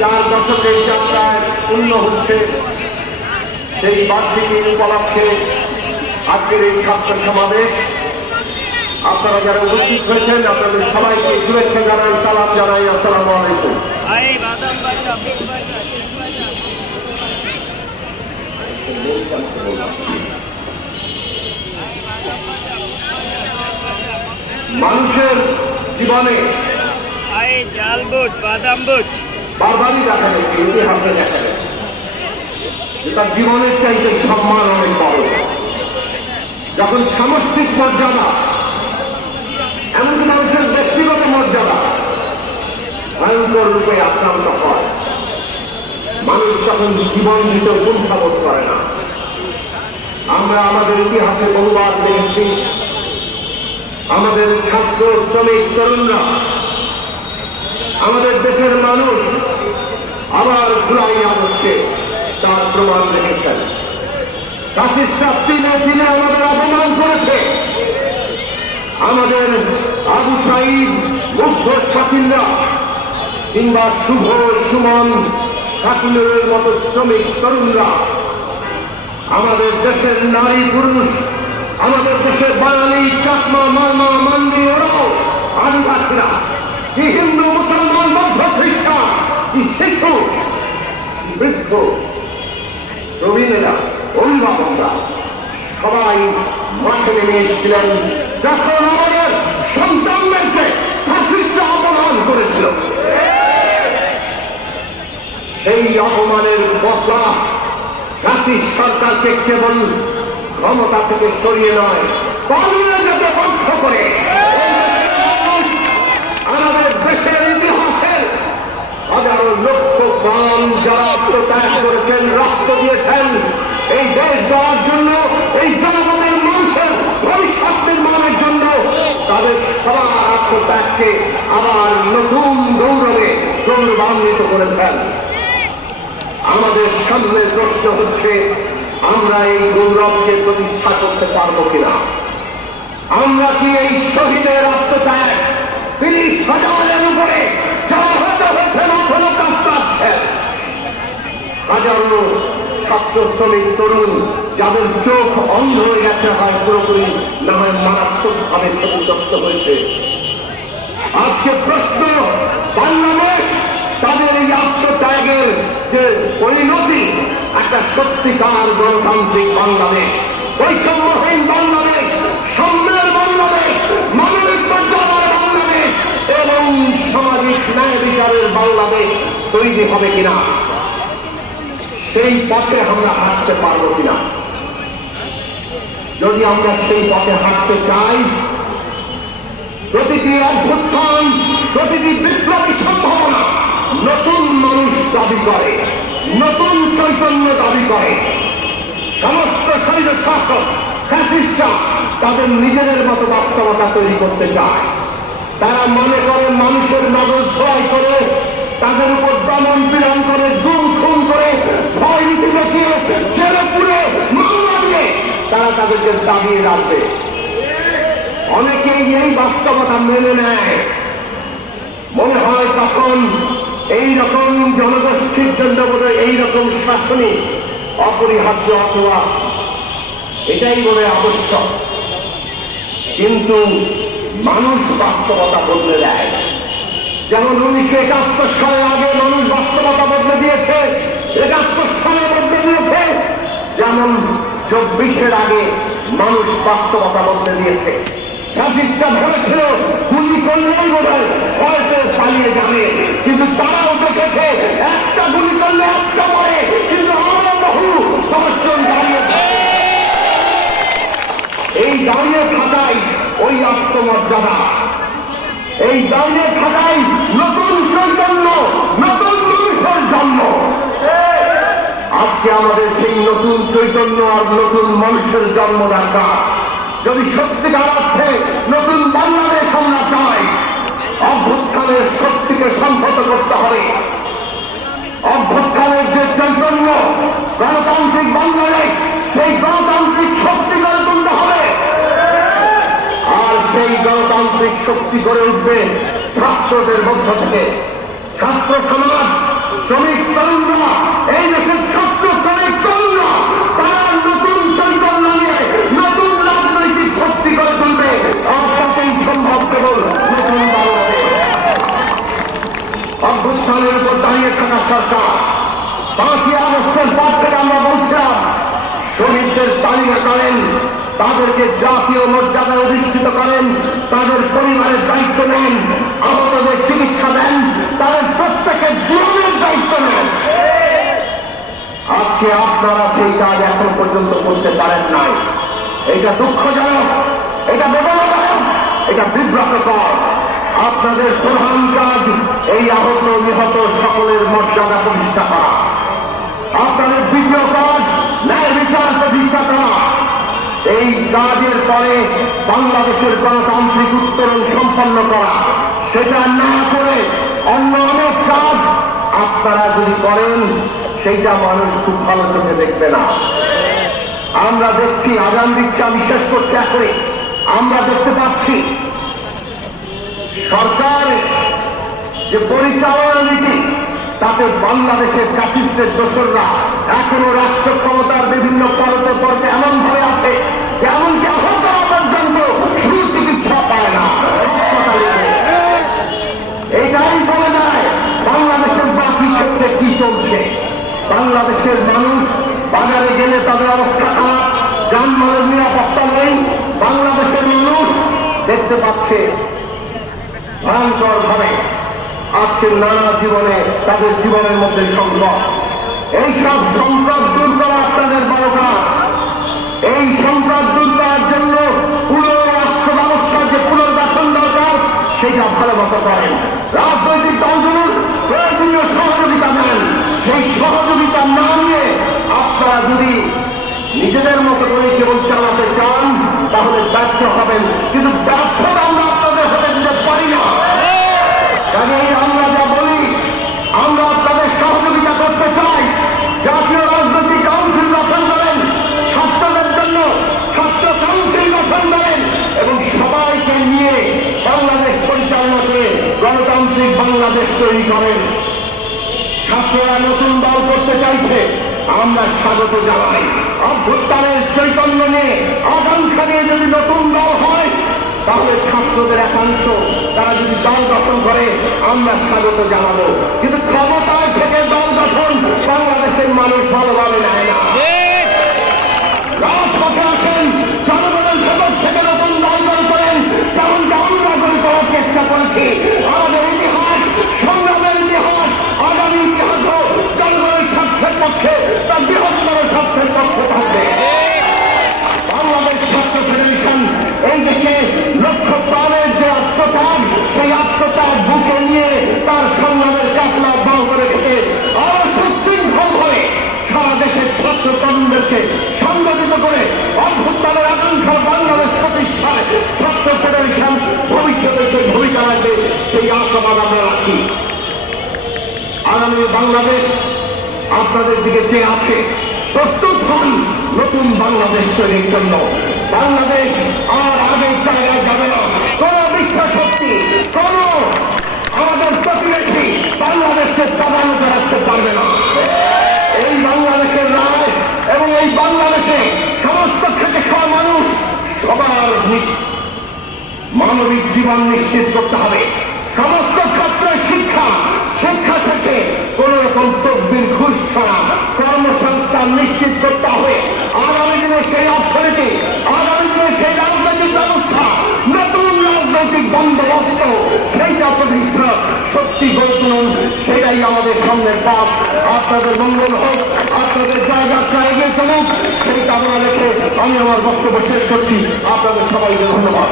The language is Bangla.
4 দশকের যাত্রায় পূর্ণ হচ্ছে। সেই বার্ষিকী উপলক্ষে আজকের এই ছাত্র সমাবেশ। আপনারা যারা উপস্থিত হয়েছেন আপনাদের সবাইকে শুভেচ্ছা জানাই, সালাম জানাই। আসসালামু আলাইকুম। মানুষের জীবনে বারবারই দেখা গেছে, ইতিহাসে দেখা গেছে যে তার জীবনের চাইতে সম্মান অনেক বড়। যখন সামষ্টিক মর্যাদা, এমনকি মানুষের ব্যক্তিগত মর্যাদা ভয়ঙ্কর রূপে আক্রান্ত হয়, মানুষ তখন জীবন দিতে কুণ্ঠাবোধ করে না। আমরা আমাদের ইতিহাসে বহুবার দেখেছি আমাদের ছাত্র শ্রমিক তরুণরা, আমাদের দেশের মানুষ আবার ঘুরাইয়া হচ্ছে, তার প্রমাণ রেখেছেন। ফ্যাসিস্টরা দিনে দিনে আমাদের অপমান করেছে। আমাদের আবু সাঈদ, মুগ্ধ শাকিলরা কিংবা শুভ সুমন শাকিলের মতো শ্রমিক তরুণরা, আমাদের দেশের নারী পুরুষ, আমাদের দেশের বাঙালি, চাকমা, মারমা, মান্ডি, ওরাও আদিবাসীরা, কি হিন্দু, মুসলমান, বৌদ্ধ, খ্রিস্টান, কি শিশু, বৃদ্ধ, প্রবীণেরা, অভিভাবকরা সবাই মাঠে নেমে এসেছিলেন যখন আমাদের সন্তানদেরকে ফ্যাসিস্টরা অপমান করেছিল। সেই অপমানের বদলা জাতির সরকারকে কেবল ক্ষমতা থেকে সরিয়ে নয়, পালিয়ে যেতে বাধ্য করে আমাদের দেশের ইতিহাসের হাজারো লক্ষ প্রাণ যারা আত্মত্যাগ করেছেন, রক্ত দিয়েছেন এই দেশ গড়ার জন্য, এই জনগণের মানুষের ভবিষ্যৎ নির্মাণের জন্য, তাদের সবার আত্মত্যাগকে আবার নতুন গৌরবে গৌরবান্বিত করেছেন। আমাদের সামনে প্রশ্ন হচ্ছে, আমরা এই গৌরবকে প্রতিষ্ঠা করতে পারবো কিনা? আমরা কি এই শহীদের আত্মত্যাগ 30,000-এর উপরে যারা হতে হয়েছে এখনো কাজ পাচ্ছেন, হাজারো ছাত্র শ্রমিক তরুণ যাদের চোখ অন্ধ হয়ে গেছে, হয় পুরোপুরি না হয় মারাত্মকভাবে ক্ষতিগ্রস্ত হয়েছে। আজকে প্রশ্ন, বাংলাদেশ তাদের এই আত্মত্যাগের যে পরিণতি, একটা সত্যিকার গণতান্ত্রিক বাংলাদেশ, বৈষম্যহীন বাংলাদেশ, সাম্যের বাংলাদেশ, মানবিক মর্যাদার বাংলাদেশ এবং সামাজিক ন্যায় বিচারের বাংলাদেশ তৈরি হবে কিনা? সেই পথে আমরা হাঁটতে পারবো কিনা? যদি আমরা সেই পথে হাঁটতে চাই, প্রতিটি অভ্যুত্থান, প্রতিটি বিপ্লবী সম্ভাবনা নতুন মানুষ দাবি করে, নতুন চৈতন্য দাবি করে। সমস্ত শরীর শাসক ফ্যাসিস্টরা তাদের নিজেদের মতো বাস্তবতা তৈরি করতে চায়। তারা মনে করে মানুষের নজর ধোয়াই করে, তাদের উপর দমন পীড়ন করে, গুম খুন করে, ভয় নীতি দেখিয়ে, জেলে পুরে, মামলা দিয়ে তারা তাদেরকে দাবিয়ে রাখবে। অনেকেই এই বাস্তবতা মেনে নেয়। মনে হয় তখন এইরকম জনগোষ্ঠীর জন্য বোধহয় এইরকম শাসনই অপরিহার্য অথবা এটাই বলে আবশ্যক। কিন্তু মানুষ বাস্তবতা বদলে দেয়। যেমন 1971 সালের আগে মানুষ বাস্তবতা বদলে দিয়েছে, 71 সালে বদলে দিয়েছে, যেমন 24-এর আগে মানুষ বাস্তবতা বদলে দিয়েছে। ফ্যাসিস্টরা ভেবেছিল গুলি করলেই বোধহয় হয়তো পালিয়ে যাবে, কিন্তু তারাও দেখেছে একটা গুলি করলে একটা মরে, কিন্তু আমরা বহু 10 জন দাঁড়িয়ে। এই দাঁড়িয়ে থাকাই ওই আত্মমর্যাদা, এই দাঁড়িয়ে থাকাই নতুন চৈতন্য, নতুন মানুষের জন্ম। আজকে আমাদের সেই নতুন চৈতন্য আর নতুন মানুষের জন্ম দরকার। যদি সত্যিকার অর্থে নতুন বাংলাদেশ আমরা চাই, অভ্যুত্থানের শক্তিকে সংহত করতে হবে। অভ্যুত্থানের যে চৈতন্য, গণতান্ত্রিক বাংলাদেশ, সেই গণতান্ত্রিক শক্তি গড়ে তুলতে হবে। আর সেই গণতান্ত্রিক শক্তি গড়ে উঠবে ছাত্রদের মধ্য থেকে। ছাত্র সমাজ অবস্থানের উপর দাঁড়িয়ে থাকা সরকার 5ই আগস্টের পর থেকে আমরা বলছিলাম শহীদদের তালিকা করেন, তাদেরকে জাতীয় মর্যাদায় অধিষ্ঠিত করেন, তাদের পরিবারের দায়িত্ব নেন, আহতদের চিকিৎসা দেন, তাদের প্রত্যেকের জীবনের দায়িত্ব নেন। আজকে আপনারা সেই কাজ এখন পর্যন্ত করতে পারেন নাই। এটা দুঃখজনক, এটা বেদনাদায়ক, এটা বিব্রতকর। আপনাদের প্রধান কাজ এই আহত নিহত সকলের মর্যাদা প্রতিষ্ঠা করা। আপনাদের দ্বিতীয় কাজ ন্যায় বিচার প্রতিষ্ঠা করা। এই কাজের পরে বাংলাদেশের গণতান্ত্রিক উত্তরণ সম্পন্ন করা। সেটা না করে অন্য অনেক কাজ আপনারা যদি করেন সেইটা মানুষ খুব ভালো চোখে দেখবে না। আমরা দেখছি, আগাম দিচ্ছে, বিশ্বাস করতে করে আমরা দেখতে পাচ্ছি সরকার যে পরিচালনা নীতি, তাতে বাংলাদেশের ফ্যাসিস্টের দোসররা এখনো রাষ্ট্র ক্ষমতার বিভিন্ন পর্বে এমন ভাবে আছে যে এমনকি আহতরা পর্যন্ত সুচিকিৎসা পায় না। এটাই বলে দেয় বাংলাদেশের বাকি ক্ষেত্রে কি চলছে। বাংলাদেশের মানুষ বাজারে গেলে তাদের অবস্থা খারাপ, যানবাহনের নিরাপত্তা নেই। বাংলাদেশের মানুষ দেখতে পাচ্ছে ভয়ঙ্কর ভাবে আজকে নানা জীবনে তাদের জীবনের মধ্যে সংকট। এইসব সংকট দূর করা আপনাদের বড় কাজ। এই সংকট দূর করার জন্য পুরো রাষ্ট্র ব্যবস্থার যে পুনর্গঠন দরকার সেটা ভালো মতো করেন। রাজনৈতিক দলগুলোর প্রয়োজনীয় সহযোগিতা দেন। সেই সহযোগিতা না নিয়ে আপনারা যদি নিজেদের মতো করে কেবল চালাতে চান তাহলে ব্যর্থ হবেন। কিন্তু ব্যর্থতা আমরা আপনাদের হতে দিতে পারি না। কাজেই আমরা যা বলি, আমরা আপনাদের সহযোগিতা করতে চাই। জাতীয় রাজনৈতিক কাউন্সিল গঠন করেন, ছাত্রদের জন্য ছাত্র কাউন্সিল গঠন করেন এবং সবাইকে নিয়ে বাংলাদেশ পরিচালনা করে গণতান্ত্রিক বাংলাদেশ তৈরি করেন। ছাত্ররা নতুন দল করতে চাইছে, আমরা স্বাগত জানাই। অভ্যুত্থানের চৈতন্য নিয়ে, আকাঙ্ক্ষা নিয়ে যদি নতুন দল হয় তাহলে ছাত্রদের একাংশ তারা যদি দল গঠন করে আমরা স্বাগত জানাবো। কিন্তু ক্ষমতায় থেকে দল গঠন বাংলাদেশের মানুষ ভালোভাবে নেয় না। রাজপথে আসেন, জনগণের ভেতর থেকে নতুন দল গঠন করেন, যেমনকি আমরা গড়ে তোলার চেষ্টা করেছি। আমাদের ইতিহাস, সংগ্রামের ইতিহাস, আগামী ইতিহাসও জনগণের স্বার্থের পক্ষে, তার বৃহত্তর স্বার্থের পক্ষে থাকবে। বাংলাদেশ ছাত্র ফেডারেশন এই দেশে লক্ষ্য প্রাণের যে আত্মত্যাগ, সেই আত্মত্যাগ বুকে নিয়ে তার সংগ্রামের কাফলা অব্যাহত রেখে আরো সুশৃঙ্খলভাবে সারা দেশের ছাত্র তরুণদেরকে সংগঠিত করে অভ্যুত্থানের আকাঙ্ক্ষা বাংলাদেশ প্রতিষ্ঠায় ছাত্র ফেডারেশন ভবিষ্যতে সেই ভূমিকা রাখবে, সেই আশাবাদ আমরা রাখি। আগামী বাংলাদেশ আপনাদের দিকে চেয়ে আছে। প্রস্তুত হন নতুন বাংলাদেশ তৈরির জন্য। বাংলাদেশ আর আগের জায়গায় যাবে না। কোন বিশ্বাসশক্তি, কোন আমাদের প্রতিবেশী বাংলাদেশকে প্রধানত রাখতে পারবে না। এই বাংলাদেশের রায় এবং এই বাংলাদেশে সমস্ত খেটে খাওয়া মানুষ সবার মানবিক জীবন নিশ্চিত করতে হবে। সমস্ত ছাত্রের শিক্ষা শেষে কোন রকম তকবির ঘুষ ছাড়া কর্মসংস্থান নিশ্চিত করতে হবে। আগামী দিনে সেই অর্থনীতি, আগামী দিনে সেই রাজনৈতিক ব্যবস্থা, নতুন রাজনৈতিক বন্দোবস্ত সেইটা প্রতিষ্ঠা শক্তি গড়ে তুলুন। সেটাই আমাদের সামনের পথ। আপনাদের মঙ্গল হোক, আপনাদের জায়গাটা এগিয়ে চলুক, সেই কামনা রেখে আমি আমার বক্তব্য শেষ করছি। আপনাদের সবাইকে ধন্যবাদ।